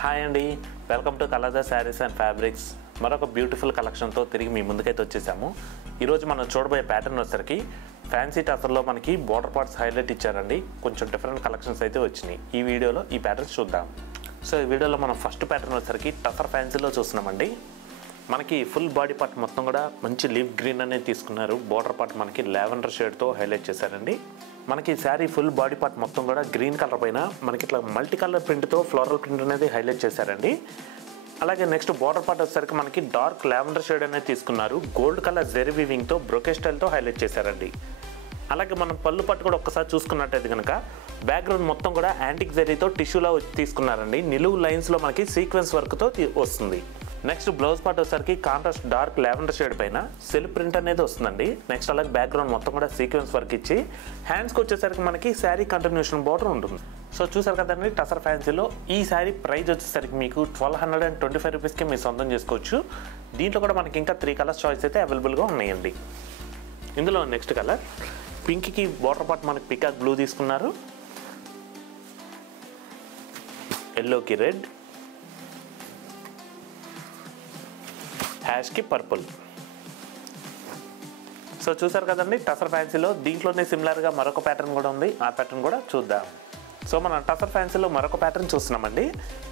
Hi అండి, welcome to colours saris and fabrics. మరొక beautiful కలెక్షన్తో తిరిగి మీ ముందుకైతే వచ్చేసాము. ఈరోజు మనం చూడబోయే ప్యాటర్న్ వచ్చేసరికి ఫ్యాన్సీ టసర్లో మనకి బోర్డర్ పార్ట్స్ హైలైట్ ఇచ్చారండి. కొంచెం డిఫరెంట్ కలెక్షన్స్ అయితే వచ్చినాయి. ఈ వీడియోలో ఈ ప్యాటర్న్స్ చూద్దాం. సో ఈ వీడియోలో మనం ఫస్ట్ ప్యాటర్న్ వచ్చేసరికి టసర్ ఫ్యాన్సీలో చూస్తున్నామండి. మనకి ఫుల్ బాడీ పార్ట్ మొత్తం కూడా మంచి లీఫ్ గ్రీన్ అనేది తీసుకున్నారు. బోర్డర్ పార్ట్ మనకి లావెండర్ షేడ్తో హైలైట్ చేశారండి. మనకి శారీ ఫుల్ బాడీ పార్ట్ మొత్తం కూడా గ్రీన్ కలర్ పైన మనకి ఇట్లా మల్టీ కలర్ ప్రింట్తో ఫ్లోరల్ ప్రింట్ అనేది హైలైట్ చేశారండి. అలాగే నెక్స్ట్ బోర్డర్ పార్ట్ వచ్చేసరికి మనకి డార్క్ లావెండర్ షేడ్ అనేది తీసుకున్నారు. గోల్డ్ కలర్ జెరీ వీవింగ్తో బ్రోకే స్టైల్తో హైలైట్ చేశారండి. అలాగే మనం పళ్ళు పట్టు కూడా ఒక్కసారి చూసుకున్నట్టయితే కనుక బ్యాక్గ్రౌండ్ మొత్తం కూడా యాంటిక్ జెరీతో టిష్యూలో తీసుకున్నారండి. నిలువు లైన్స్లో మనకి సీక్వెన్స్ వర్క్తో వస్తుంది. నెక్స్ట్ బ్లౌజ్ పార్ట్ వచ్చేసరికి కాంట్రాస్ట్ డార్క్ లావెండర్ షేడ్ పైన సెల్ఫ్ ప్రింట్ అనేది వస్తుందండి. నెక్స్ట్ అలాగే బ్యాక్గ్రౌండ్ మొత్తం కూడా సీక్వెన్స్ వర్క్ ఇచ్చి హ్యాండ్స్కి వచ్చేసరికి మనకి శారీ కంటిన్యూషన్ బోర్డర్ ఉంటుంది. సో చూసారు కదండి టసర్ ఫ్యాన్సీలో ఈ శారీ ప్రైస్ వచ్చేసరికి మీకు 1225 రూపీస్కి మీరు సొంతం చేసుకోవచ్చు. దీంట్లో కూడా మనకి ఇంకా 3 కలర్స్ చాయిస్ అయితే అవైలబుల్గా ఉన్నాయండి. ఇందులో నెక్స్ట్ కలర్ పింక్కి బోర్డర్ పార్ట్ మనకి పికాక్ బ్లూ తీసుకున్నారు. ఎల్లోకి రెడ్, హ్యాష్కి పర్పుల్. సో చూసారు కదండి టసర్ ఫ్యాన్సీలో దీంట్లోనే సిమిలర్గా మరొక ప్యాటర్న్ కూడా ఉంది. ఆ ప్యాటర్న్ కూడా చూద్దాం. సో మన టసర్ ఫ్యాన్సీలో మరొక ప్యాటర్న్ చూస్తున్నామండి.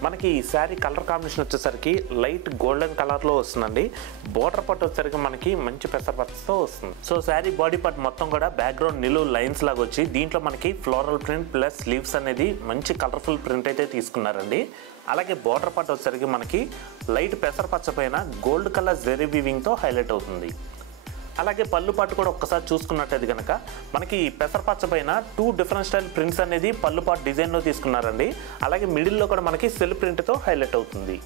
మనకి ఈ శారీ కలర్ కాంబినేషన్ వచ్చేసరికి లైట్ గోల్డెన్ కలర్లో వస్తుందండి. బోర్డర్ పార్ట్ వచ్చేసరికి మనకి మంచి పెసర్ పర్స్తో వస్తుంది. సో శారీ బాడీ పార్ట్ మొత్తం కూడా బ్యాక్గ్రౌండ్ నిలువు లైన్స్ లాగా వచ్చి దీంట్లో మనకి ఫ్లోరల్ ప్రింట్ ప్లస్ లీవ్స్ అనేది మంచి కలర్ఫుల్ ప్రింట్ అయితే తీసుకున్నారండి. అలాగే బోర్డర్ పార్ట్ వచ్చేసరికి మనకి లైట్ పెసర్ పచ్చ పైన గోల్డ్ కలర్ జెరీ వీవింగ్తో హైలైట్ అవుతుంది. అలాగే పళ్ళు పాటు కూడా ఒక్కసారి చూసుకున్నట్టయితే కనుక మనకి పెసర్ పచ్చ పైన 2 డిఫరెంట్ స్టైల్ ప్రింట్స్ అనేది పళ్ళు పాటు డిజైన్లో తీసుకున్నారండి. అలాగే మిడిల్లో కూడా మనకి సెల్ఫ్ ప్రింట్తో హైలైట్ అవుతుంది.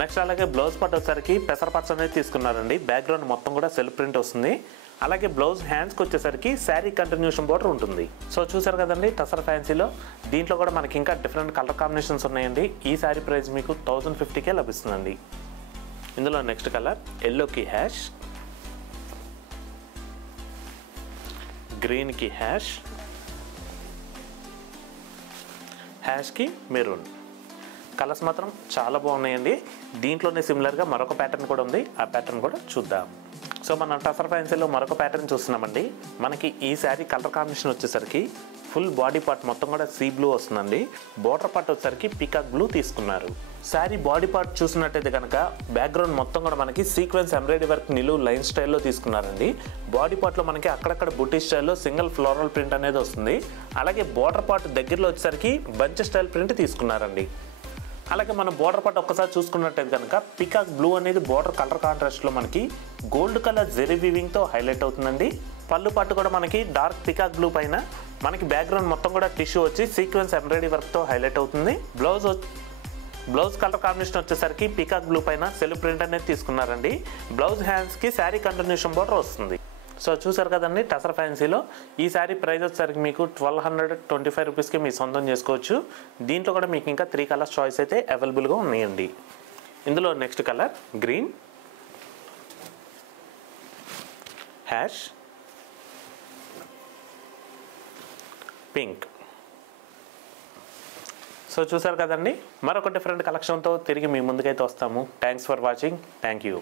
నెక్స్ట్ అలాగే బ్లౌజ్ పార్ట్ వచ్చేసరికి పెసర్ పచ్చ అనేది తీసుకున్నారండి. బ్యాక్గ్రౌండ్ మొత్తం కూడా సెల్ఫ్ ప్రింట్ వస్తుంది. అలాగే బ్లౌజ్ హ్యాండ్స్కి వచ్చేసరికి శారీ కంటిన్యూషన్ బోర్డర్ ఉంటుంది. సో చూసారు కదండి టసర్ ఫ్యాన్సీలో దీంట్లో కూడా మనకి ఇంకా డిఫరెంట్ కలర్ కాంబినేషన్స్ ఉన్నాయండి. ఈ శారీ ప్రైస్ మీకు 1050కే లభిస్తుందండి. ఇందులో నెక్స్ట్ కలర్ ఎల్లోకి హ్యాష్, గ్రీన్కి హ్యాష్, హ్యాష్కి మెరూన్. కలర్స్ మాత్రం చాలా బాగున్నాయండి. దీంట్లోనే సిమిలర్గా మరొక ప్యాటర్న్ కూడా ఉంది. ఆ ప్యాటర్న్ కూడా చూద్దాం. సో మన టసర్ ఫ్యాన్సీలో మరొక ప్యాటర్న్ చూస్తున్నామండి. మనకి ఈ శారీ కలర్ కాంబినేషన్ వచ్చేసరికి ఫుల్ బాడీ పార్ట్ మొత్తం కూడా సీ బ్లూ వస్తుందండి. బోర్డర్ పార్ట్ వచ్చేసరికి పీకాక్ బ్లూ తీసుకున్నారు. శారీ బాడీ పార్ట్ చూసినట్టయితే కనుక బ్యాక్గ్రౌండ్ మొత్తం కూడా మనకి సీక్వెన్స్ ఎంబ్రాయిడరీ వర్క్ నిలువు లైన్ స్టైల్లో తీసుకున్నారండి. బాడీ పార్ట్లో మనకి అక్కడక్కడ బుట్టి స్టైల్లో సింగిల్ ఫ్లోరల్ ప్రింట్ అనేది వస్తుంది. అలాగే బోర్డర్ పార్ట్ దగ్గరలో వచ్చేసరికి బంచ్ స్టైల్ ప్రింట్ తీసుకున్నారండి. అలాగే మన బోర్డర్ పార్ట్ ఒక్కసారి చూసుకున్నట్టయితే కనుక పికాక్ బ్లూ అనేది బోర్డర్ కలర్ కాంట్రాస్ట్లో మనకి గోల్డ్ కలర్ జెరీ వీవింగ్తో హైలైట్ అవుతుందండి. పళ్ళు పార్ట్ కూడా మనకి డార్క్ పికాక్ బ్లూ పైన మనకి బ్యాక్గ్రౌండ్ మొత్తం కూడా టిష్యూ వచ్చి సీక్వెన్స్ ఎంబ్రాయిడరీ వర్క్తో హైలైట్ అవుతుంది. బ్లౌజ్ కలర్ కాంబినేషన్ వచ్చేసరికి పీకాక్ బ్లూ పైన సెల్ఫ్ ప్రింట్ అనేది తీసుకున్నారండి. బ్లౌజ్ హ్యాండ్స్కి శారీ కంటిన్యూషన్ బోర్డర్ వస్తుంది. సో చూసారు కదండి టసర్ ఫ్యాన్సీలో ఈ శారీ ప్రైస్ వచ్చేసరికి మీకు 1225 రూపీస్కి మీరు సొంతం చేసుకోవచ్చు. దీంట్లో కూడా మీకు ఇంకా 3 కలర్స్ చాయిస్ అయితే అవైలబుల్గా ఉన్నాయండి. ఇందులో next colour green, hash, pink. So చూసారు కదండి మరొక డిఫరెంట్ కలెక్షన్తో తిరిగి మీ ముందుకైతే వస్తాము. Thanks for watching. Thank you.